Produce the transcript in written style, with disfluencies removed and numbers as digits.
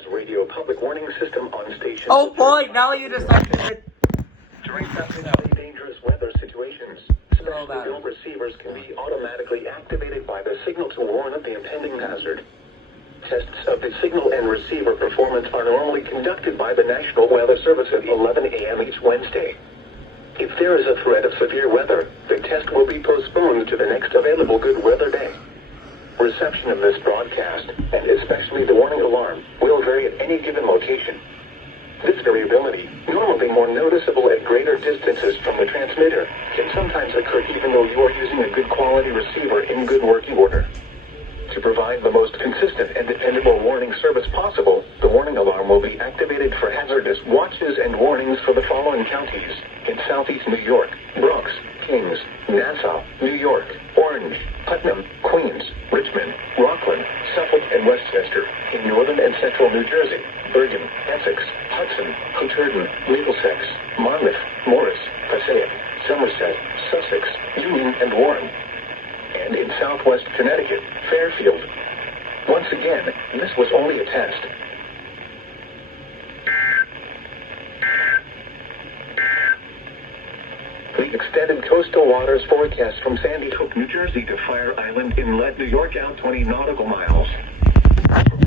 Hazards Radio public warning system on station. Oh boy, now you decided to... During potentially dangerous weather situations, specially built receivers can be automatically activated by the signal to warn of the impending hazard. Tests of the signal and receiver performance are normally conducted by the National Weather Service at 11 a.m. each Wednesday. If there is a threat of severe weather, the test will be postponed to the next available good weather day. Reception of this broadcast, and especially the warning alarm, will vary at any given location. This variability, normally more noticeable at greater distances from the transmitter, can sometimes occur even though you are using a good quality receiver in good working order. To provide the most consistent and dependable warning service possible, the warning alarm will be activated for hazardous watches and warnings for the following counties: in southeast New York, Bronx, Kings, Nassau, New York, Orange, Putnam, Queens, Richmond, Rockland, Suffolk, and Westchester; in northern and central New Jersey, Bergen, Essex, Hudson, Hunterdon, Middlesex, Monmouth, Morris, Passaic, Somerset, Sussex, Union, and Warren; and in southwest Connecticut, Fairfield. Once again, this was only a test. The extended coastal waters forecast from Sandy Hook, New Jersey to Fire Island Inlet, New York out 20 nautical miles.